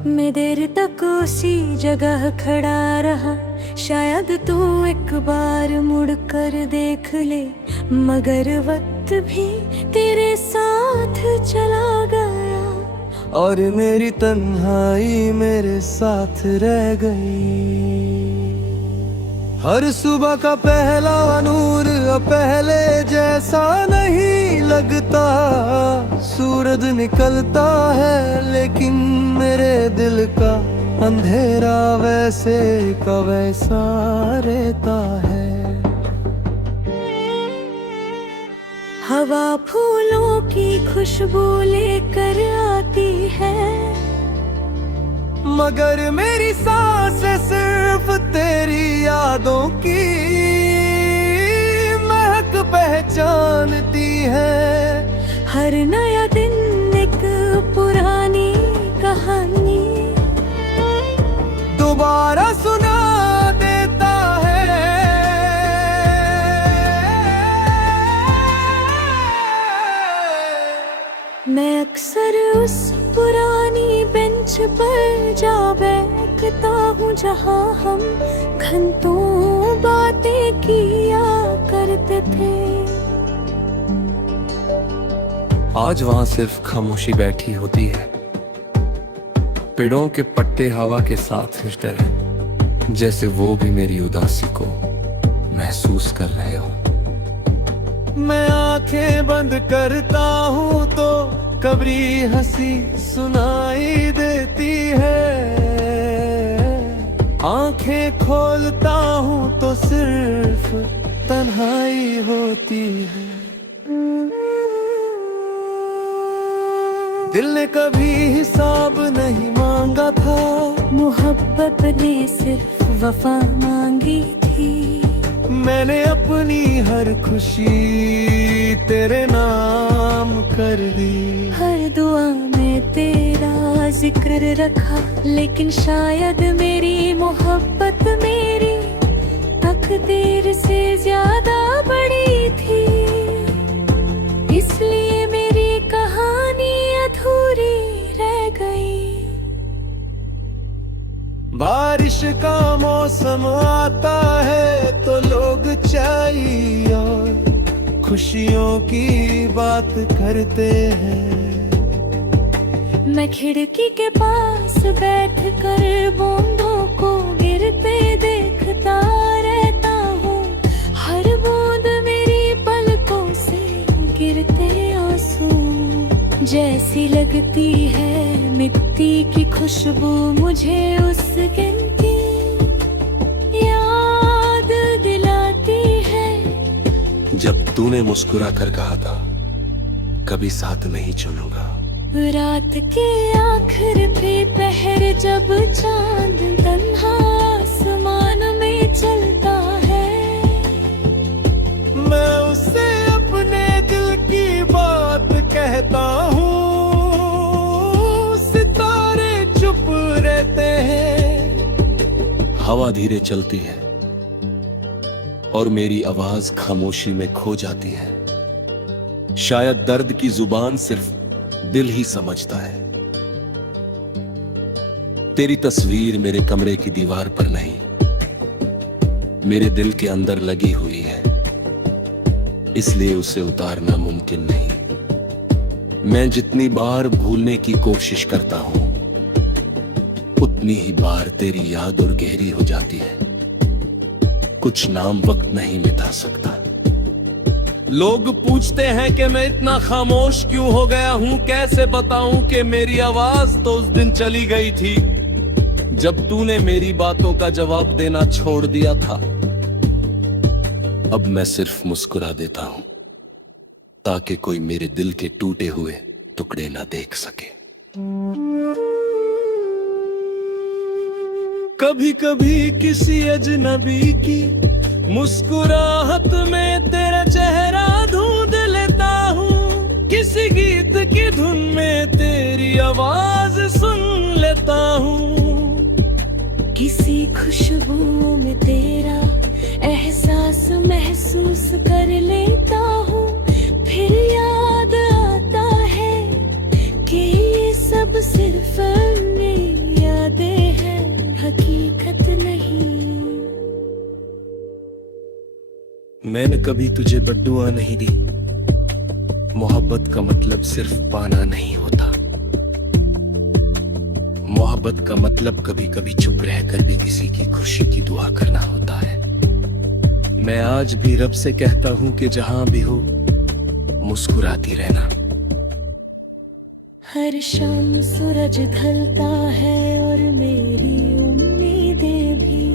मैं देर तक उसी जगह खड़ा रहा, शायद तू एक बार मुड़ कर देख ले, मगर वक्त भी तेरे साथ चला गया और मेरी तन्हाई मेरे साथ रह गई। हर सुबह का पहला नूर पहले जैसा नहीं लगता। सूरज निकलता है लेकिन मेरे दिल का अंधेरा वैसे का वैसा रहता है। हवा फूलों की खुशबू लेकर आती है, मगर मेरी सांसें सिर्फ तेरी यादों की महक पहचानती है। हर नया दिन एक पुरानी कहानी दोबारा सुना देता है। मैं अक्सर उस पुरानी बेंच पर जा बैठता हूँ जहाँ हम घंटों बातें किया करते थे। आज वहाँ सिर्फ खामोशी बैठी होती है, पेड़ों के पत्ते हवा के साथ हिलते हैं, जैसे वो भी मेरी उदासी को महसूस कर रहे हो। मैं आंखें बंद करता हूँ तो कबरी हंसी सुनाई देती है, आंखें खोलता हूँ तो सिर्फ तन्हाई होती है। दिल ने कभी हिसाब नहीं मांगा था, मोहब्बत ने सिर्फ वफा मांगी थी। मैंने अपनी हर खुशी तेरे नाम कर दी। हर दुआ में तेरा जिक्र रखा, लेकिन शायद मेरी मोहब्बत मेरी तकदीर से ज्यादा बड़ी थी। इसलिए मेरी कहानी अधूरी रह गई। बारिश का मौसम आता है तो लोग चाय और खुशियों की बात करते हैं। मैं खिड़की के पास बैठ कर बूंदों को गिरते देखता रहता हूँ। हर बूंद मेरी पलकों से गिरते आंसू जैसी लगती है। मिट्टी की खुशबू मुझे उस दिन की याद दिलाती है। जब तूने मुस्कुरा कर कहा था कभी साथ नहीं चलूंगा। रात के आखिर पे पहर जब चांद तन्हा आसमान में चलता है, मैं उससे अपने दिल की बात कहता हूँ। सितारे चुप रहते हैं। हवा धीरे चलती है और मेरी आवाज खामोशी में खो जाती है। शायद दर्द की जुबान सिर्फ दिल ही समझता है। तेरी तस्वीर मेरे कमरे की दीवार पर नहीं, मेरे दिल के अंदर लगी हुई है, इसलिए उसे उतारना मुमकिन नहीं। मैं जितनी बार भूलने की कोशिश करता हूं, उतनी ही बार तेरी याद और गहरी हो जाती है। कुछ नाम वक्त नहीं मिटा सकता। लोग पूछते हैं कि मैं इतना खामोश क्यों हो गया हूं। कैसे बताऊं कि मेरी आवाज तो उस दिन चली गई थी जब तूने मेरी बातों का जवाब देना छोड़ दिया था। अब मैं सिर्फ मुस्कुरा देता हूं ताकि कोई मेरे दिल के टूटे हुए टुकड़े ना देख सके। कभी कभी किसी अजनबी की मुस्कुराहट में तेरा चेहरा ढूंढ लेता हूँ। किसी गीत की धुन में तेरी आवाज सुन लेता हूँ। किसी खुशबू में तेरा एहसास महसूस कर लेता हूँ। फिर याद आता है कि ये सब सिर्फ मेरी यादें हैं, हकीकत नहीं। मैंने कभी तुझे बद्दुआ नहीं दी। मोहब्बत का मतलब सिर्फ पाना नहीं होता। मोहब्बत का मतलब कभी कभी चुप रहकर भी किसी की खुशी की दुआ करना होता है। मैं आज भी रब से कहता हूँ कि जहां भी हो मुस्कुराती रहना। हर शाम सूरज ढलता है और मेरी उम्मीदें भी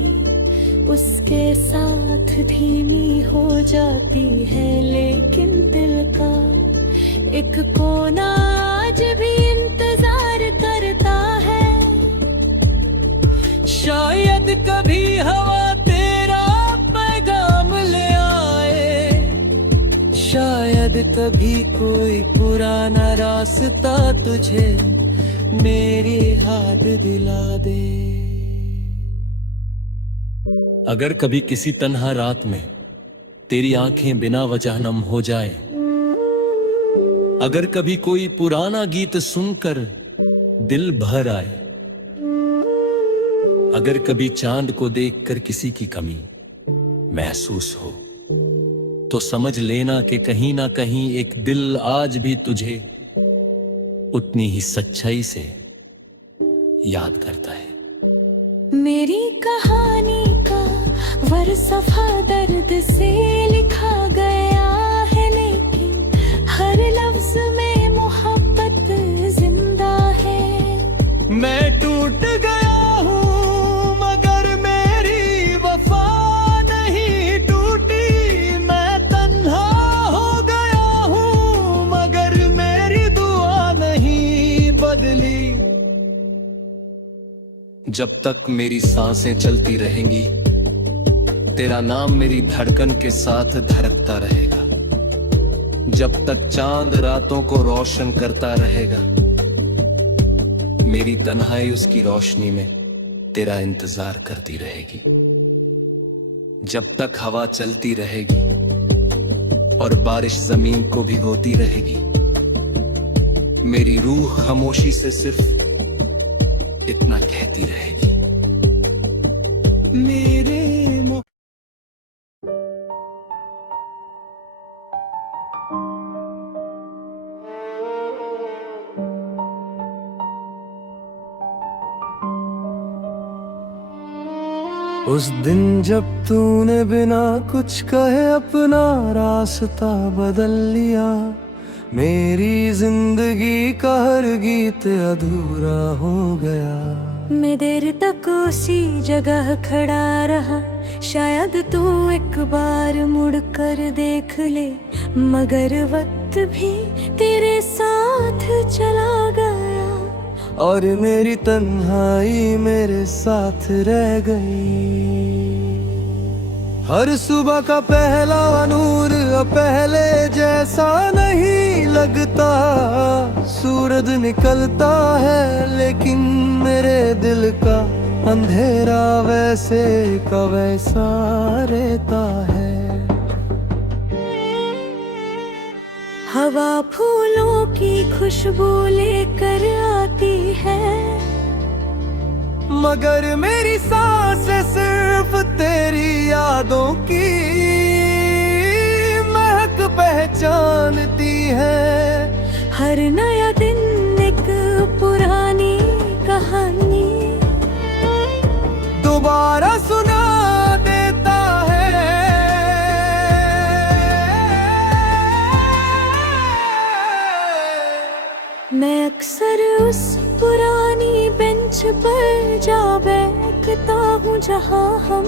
उसके साथ धीमी हो जाती है। लेकिन दिल का एक कोना आज भी इंतजार करता है। शायद कभी हवा तेरा पैगाम ले आए। शायद कभी कोई पुराना रास्ता तुझे मेरी याद दिला दे। अगर कभी किसी तन्हा रात में तेरी आंखें बिना वजह नम हो जाए, अगर कभी कोई पुराना गीत सुनकर दिल भर आए, अगर कभी चांद को देखकर किसी की कमी महसूस हो, तो समझ लेना कि कहीं ना कहीं एक दिल आज भी तुझे उतनी ही सच्चाई से याद करता है। मेरी कहानी का वरसफा दर्द से लिखा गया है, लेकिन हर लफ्ज में मोहब्बत जिंदा है। मैं टूट गया हूँ मगर मेरी वफा नहीं टूटी। मैं तन्हा हो गया हूँ मगर मेरी दुआ नहीं बदली। जब तक मेरी सांसें चलती रहेंगी तेरा नाम मेरी धड़कन के साथ धड़कता रहेगा, जब तक चांद रातों को रोशन करता रहेगा। मेरी तन्हाई उसकी रोशनी में तेरा इंतजार करती रहेगी, जब तक हवा चलती रहेगी और बारिश जमीन को भिगोती रहेगी। मेरी रूह खामोशी से सिर्फ इतना कहती रहेगी, मेरे उस दिन जब तूने बिना कुछ कहे अपना रास्ता बदल लिया, मेरी जिंदगी का हर गीत अधूरा हो गया। मैं देर तक उसी जगह खड़ा रहा, शायद तू एक बार मुड़ कर देख ले, मगर वक्त भी तेरे साथ चला गया और मेरी तन्हाई मेरे साथ रह गई। हर सुबह का पहला नूर अब पहले जैसा नहीं लगता, सूरज निकलता है लेकिन मेरे दिल का अंधेरा वैसे का वैसा रहता है। हवा फूलों की खुशबू लेकर आती है, मगर मेरी सांसें सिर्फ तेरी यादों की महक पहचानती है। हर नया दिन एक पुरानी कहानी दोबारा सुना देता है। मैं अक्सर उस पुरानी बेंच पर जा बैठता हूँ जहाँ हम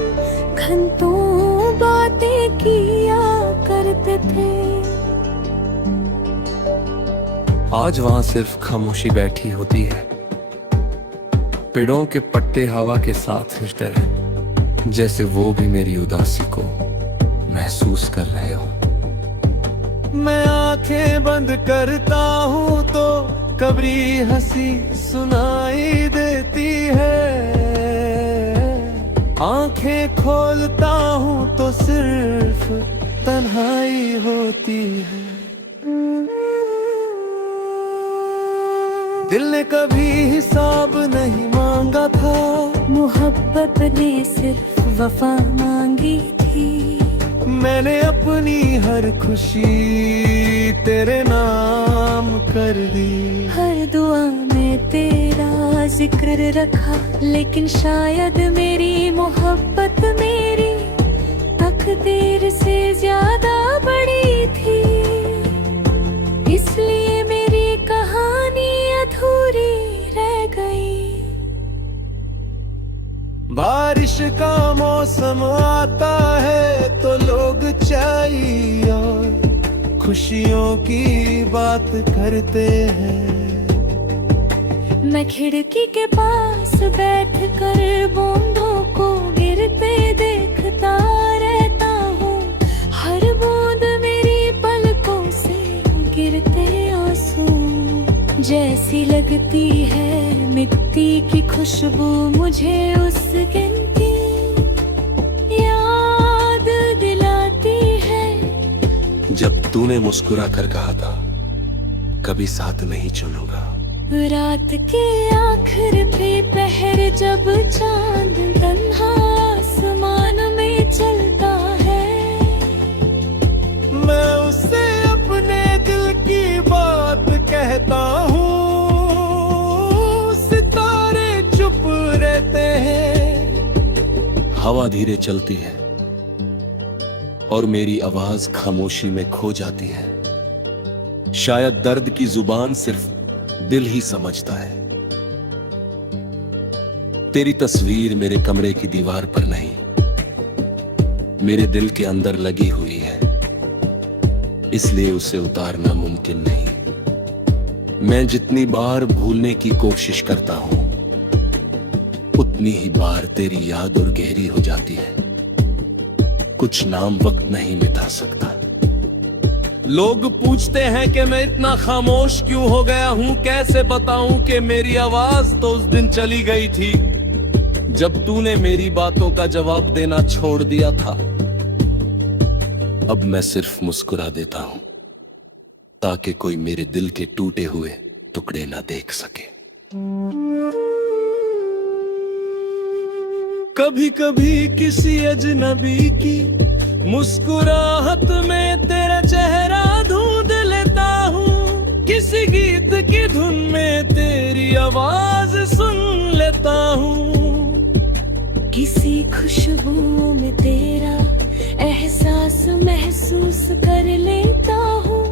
घंटों बातें किया करते थे। आज वहाँ सिर्फ खामोशी बैठी होती है, पेड़ों के पत्ते हवा के साथ हिलते हैं, जैसे वो भी मेरी उदासी को महसूस कर रहे हो। मैं आंखें बंद करता हूँ तो कबरी हंसी सुनाई देती है, आंखें खोलता हूँ तो सिर्फ तन्हाई होती है। दिल ने कभी हिसाब नहीं मांगा था, मोहब्बत ने सिर्फ वफा मांगी थी। मैंने अपनी हर खुशी तेरे नाम कर दी। हर दुआ में तेरा जिक्र रखा, लेकिन शायद मेरी मोहब्बत मेरी तकदीर से ज्यादा बड़ी थी, इसलिए मेरी कहानी अधूरी रह गई। बारिश का मौसम आता है तो लोग चाय और खुशियों की बात करते हैं। मैं खिड़की के पास बैठकर बूंदों को गिरते देखता रहता हूँ, हर बूंद मेरी पलकों से गिरते आंसू जैसी लगती है। मिट्टी की खुशबू मुझे उस दिन की याद दिलाती है, जब तूने मुस्कुरा कर कहा था कभी साथ नहीं चलूंगा। रात के आखिर पे पहर जब चांद तन्हा आसमान में चलता है, मैं उससे अपने दिल की बात कहता हूँ, सितारे चुप रहते हैं। हवा धीरे चलती है और मेरी आवाज खामोशी में खो जाती है। शायद दर्द की जुबान सिर्फ दिल ही समझता है। तेरी तस्वीर मेरे कमरे की दीवार पर नहीं, मेरे दिल के अंदर लगी हुई है, इसलिए उसे उतारना मुमकिन नहीं। मैं जितनी बार भूलने की कोशिश करता हूं, उतनी ही बार तेरी याद और गहरी हो जाती है। कुछ नाम वक्त नहीं मिटा सकता। लोग पूछते हैं कि मैं इतना खामोश क्यों हो गया हूं, कैसे बताऊं कि मेरी आवाज तो उस दिन चली गई थी जब तूने मेरी बातों का जवाब देना छोड़ दिया था। अब मैं सिर्फ मुस्कुरा देता हूं ताकि कोई मेरे दिल के टूटे हुए टुकड़े ना देख सके। कभी कभी किसी अजनबी की मुस्कुराहट में तेरा चेहरा ढूंढ लेता हूँ, किसी गीत की धुन में तेरी आवाज सुन लेता हूँ, किसी खुशबू में तेरा एहसास महसूस कर लेता हूँ।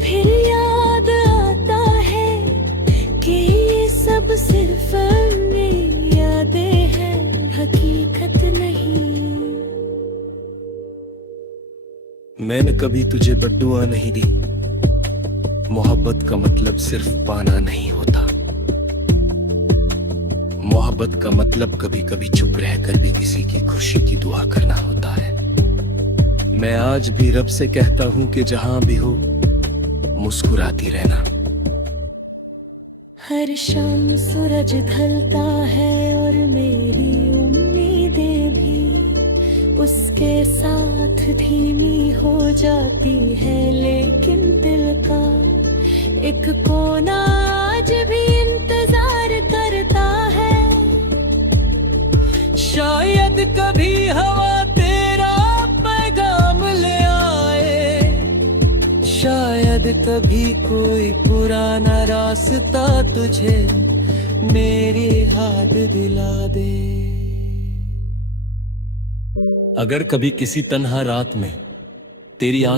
फिर याद आता है कि ये सब सिर्फ मेरी यादें हैं, हकीकत नहीं। मैंने कभी तुझे बद्दुआ नहीं दी, मोहब्बत का मतलब सिर्फ पाना नहीं होता। मोहब्बत का मतलब कभी कभी चुप रहकर भी किसी की खुशी की दुआ करना होता है। मैं आज भी रब से कहता हूं कि जहां भी हो मुस्कुराती रहना। हर शाम सूरज ढलता है और मेरी उम्मीदें भी उसके साथ धीमी हो जाती है, लेकिन दिल का एक कोना आज भी इंतजार करता है। शायद कभी हवा तेरा पैगाम ले आए, शायद कभी कोई पुराना रास्ता तुझे मेरी याद दिला दे। अगर कभी किसी तन्हा रात में तेरी आंख